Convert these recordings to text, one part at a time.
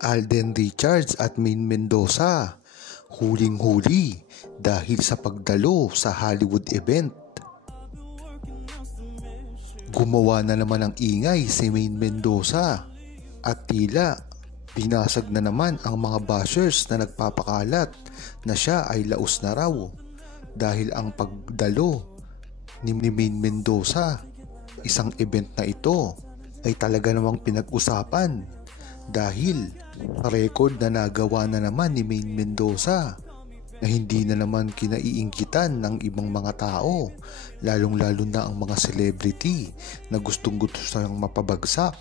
Alden Richards at Maine Mendoza, huling-huli dahil sa pagdalo sa Hollywood event. Gumawa na naman ng ingay si Maine Mendoza at tila binasag na naman ang mga bashers na nagpapakalat na siya ay laos na raw dahil ang pagdalo ni Maine Mendoza isang event na ito ay talaga namang pinag-usapan dahil record na nagawa na naman ni Maine Mendoza na hindi na naman kinaiinggitan ng ibang mga tao, lalong-lalo na ang mga celebrity na gustong-gusto siyang mapabagsak.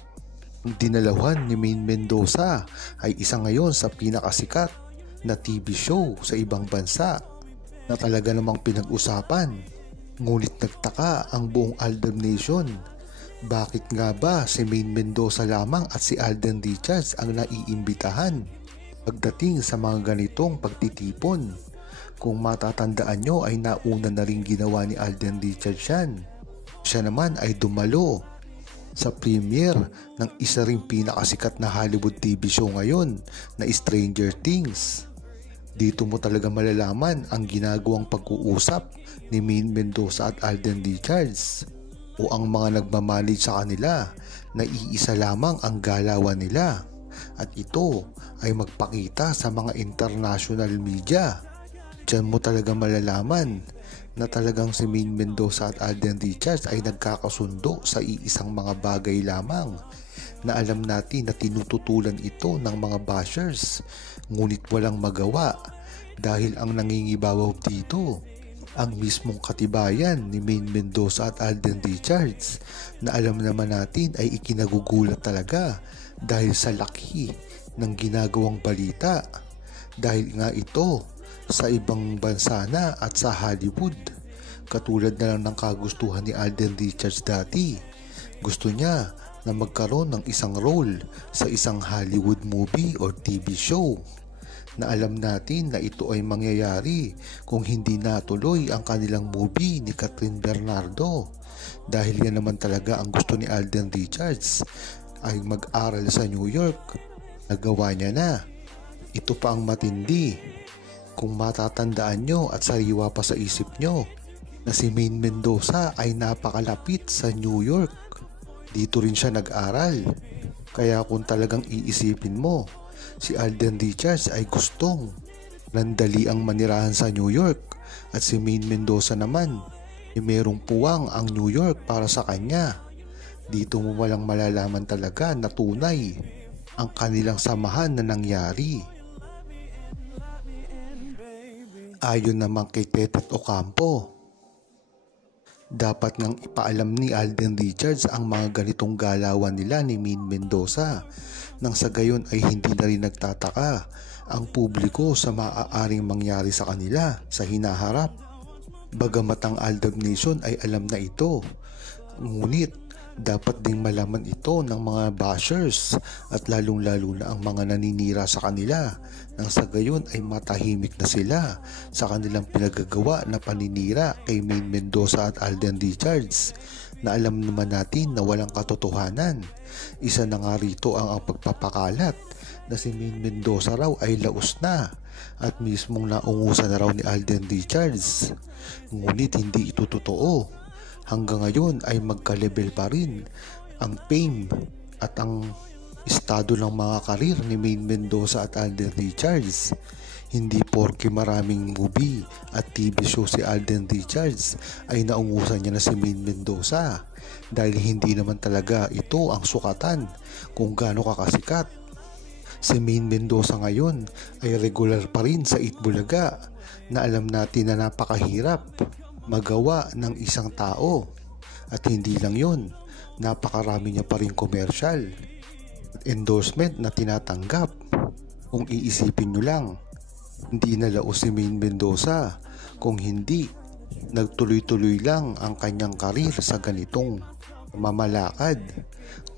Ang dinalawan ni Maine Mendoza ay isa ngayon sa pinakasikat na TV show sa ibang bansa na talaga namang pinag-usapan. Ngunit nagtaka ang buong Aldab Nation. Bakit nga ba si Maine Mendoza lamang at si Alden Richards ang naiimbitahan pagdating sa mga ganitong pagtitipon? Kung matatandaan nyo ay nauna na rin ginawa ni Alden Richards yan. Siya naman ay dumalo sa premiere ng isa ring pinakasikat na Hollywood TV show ngayon na Stranger Things. Dito mo talaga malalaman ang ginagawang pag-uusap ni Maine Mendoza at Alden Richards o ang mga nagmamanage sa kanila na iisa lamang ang galawan nila at ito ay magpakita sa mga international media. Diyan mo talaga malalaman na talagang si Maine Mendoza at Alden Richards ay nagkakasundo sa iisang mga bagay lamang na alam natin na tinututulan ito ng mga bashers, ngunit walang magawa dahil ang nangingibabaw dito ang mismong katibayan ni Maine Mendoza at Alden Richards na alam naman natin ay ikinagugulat talaga dahil sa laki ng ginagawang balita dahil nga ito sa ibang bansa na at sa Hollywood. Katulad na lang ng kagustuhan ni Alden Richards dati. Gusto niya na magkaroon ng isang role sa isang Hollywood movie or TV show na alam natin na ito ay mangyayari kung hindi natuloy ang kanilang movie ni Catherine Bernardo. Dahil yan naman talaga ang gusto ni Alden Richards ay mag-aral sa New York. Nagawa niya na. Ito pa ang matindi. Kung matatandaan nyo at sariwa pa sa isip nyo na si Maine Mendoza ay napakalapit sa New York. Dito rin siya nag-aral. Kaya kung talagang iisipin mo, si Alden Richards ay gustong nandali ang manirahan sa New York at si Maine Mendoza naman ay merong puwang ang New York para sa kanya. Dito mo walang malalaman talaga na tunay ang kanilang samahan na nangyari. Ayon naman kay Tetet Ocampo, dapat ngang ipaalam ni Alden Richards ang mga ganitong galawan nila ni Maine Mendoza nang sa gayon ay hindi na rin nagtataka ang publiko sa maaaring mangyari sa kanila sa hinaharap. Bagamat ang Aldab Nation ay alam na ito, ngunit dapat ding malaman ito ng mga bashers at lalong-lalo na ang mga naninira sa kanila nang sa gayon ay matahimik na sila sa kanilang pinagagawa na paninira kay Maine Mendoza at Alden Richards na alam naman natin na walang katotohanan. Isa na nga rito ang pagpapakalat na si Maine Mendoza raw ay laos na at mismong naungusan na raw ni Alden Richards. Ngunit hindi ito totoo. Hanggang ngayon ay magka-level pa rin ang fame at ang estado ng mga karir ni Maine Mendoza at Alden Richards. Hindi porke maraming movie at TV show si Alden Richards ay naungusan niya na si Maine Mendoza dahil hindi naman talaga ito ang sukatan kung gaano kakasikat. Si Maine Mendoza ngayon ay regular pa rin sa Itbulaga na alam natin na napakahirap magawa ng isang tao at hindi lang yun, napakarami niya pa rin commercial at endorsement na tinatanggap. Kung iisipin nyo lang, hindi nalaos si Maine Mendoza kung hindi nagtuloy-tuloy lang ang kanyang karir sa ganitong mamalakad.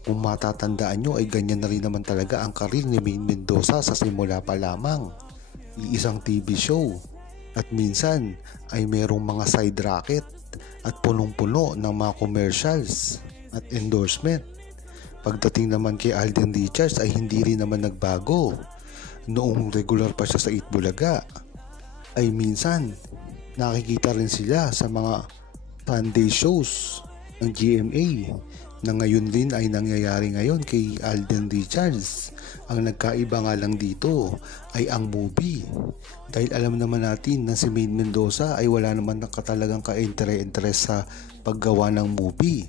Kung matatandaan nyo ay ganyan na rin naman talaga ang karir ni Maine Mendoza sa simula pa lamang. Iisang TV show at minsan ay merong mga side racket at punong-puno ng mga commercials at endorsement. Pagdating naman kay Alden Richards ay hindi rin naman nagbago. Noong regular pa siya sa Itbulaga ay minsan nakikita rin sila sa mga Sunday shows ng GMA na ngayon din ay nangyayari ngayon kay Alden Richards. Ang nagkaiba nga lang dito ay ang movie, dahil alam naman natin na si Maine Mendoza ay wala naman talagang ka-interest sa paggawa ng movie.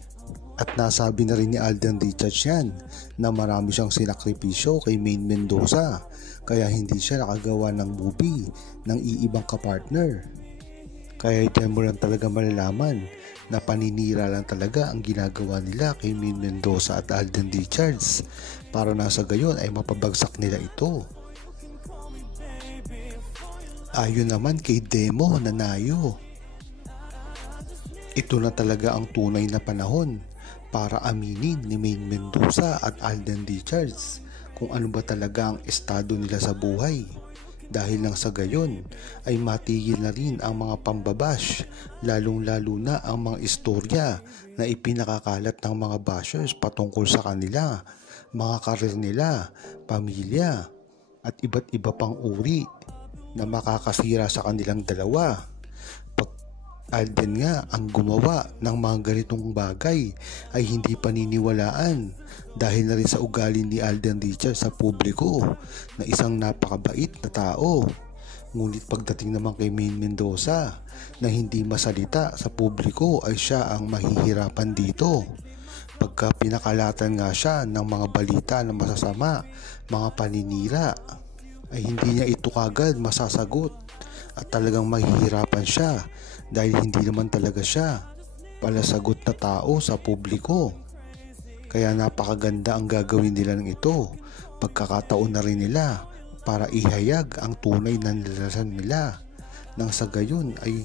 At nasabi na rin ni Alden Richards yan na marami siyang sinakripisyo kay Maine Mendoza, kaya hindi siya nakagawa ng movie ng iibang kapartner. Kaya ito mo lang talaga malalaman na paninira lang talaga ang ginagawa nila kay Maine Mendoza at Alden Richards para nasa gayon ay mapabagsak nila ito. Ayon naman kay Demo Nanayo, ito na talaga ang tunay na panahon para aminin ni Maine Mendoza at Alden Richards kung ano ba talaga ang estado nila sa buhay. Dahil nang sa gayon ay matigil na rin ang mga pambabash, lalong-lalo na ang mga istorya na ipinakakalat ng mga bashers patungkol sa kanila, mga karir nila, pamilya, at iba't iba pang uri na makakasira sa kanilang dalawa. Pag Alden nga ang gumawa ng mga ganitong bagay ay hindi paniniwalaan dahil na rin sa ugali ni Alden Richards sa publiko na isang napakabait na tao. Ngunit pagdating naman kay Maine Mendoza na hindi masalita sa publiko ay siya ang mahihirapan dito. Pagka pinakalatan nga siya ng mga balita na masasama, mga paninira, ay hindi niya ito kagad masasagot at talagang mahihirapan siya dahil hindi naman talaga siya palasagot na tao sa publiko. Kaya napakaganda ang gagawin nila ng ito. Pagkakataon na rin nila para ihayag ang tunay na nilasan nila. Nang sa gayon ay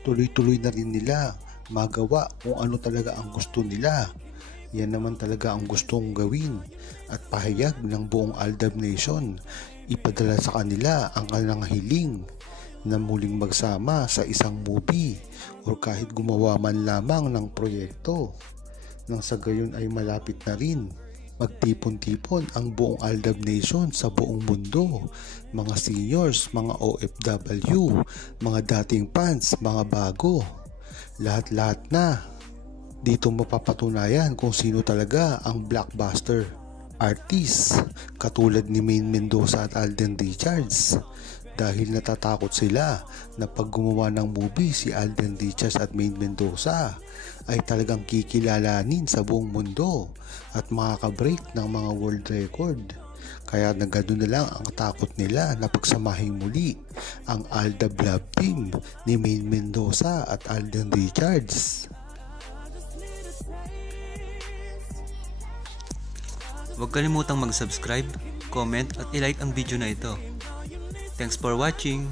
tuloy-tuloy na rin nila magawa kung ano talaga ang gusto nila. Yan naman talaga ang gustong gawin at pahayag ng buong Aldab Nation. Ipadala sa kanila ang kanilang hiling na muling magsama sa isang movie o kahit gumawa man lamang ng proyekto. Nang sa gayon ay malapit na rin magtipon-tipon ang buong Aldab Nation sa buong mundo. Mga seniors, mga OFW, mga dating fans, mga bago. Lahat-lahat na. Dito mapapatunayan kung sino talaga ang blockbuster artist katulad ni Maine Mendoza at Alden Richards. Dahil natatakot sila na pag gumawa ng movie si Alden Richards at Maine Mendoza ay talagang kikilalanin sa buong mundo at makaka-break ng mga world record. Kaya nagano na lang ang takot nila na pagsamahin muli ang Aldab Love Team ni Maine Mendoza at Alden Richards. Huwag kalimutang mag-subscribe, comment at i-like ang video na ito. Thanks for watching!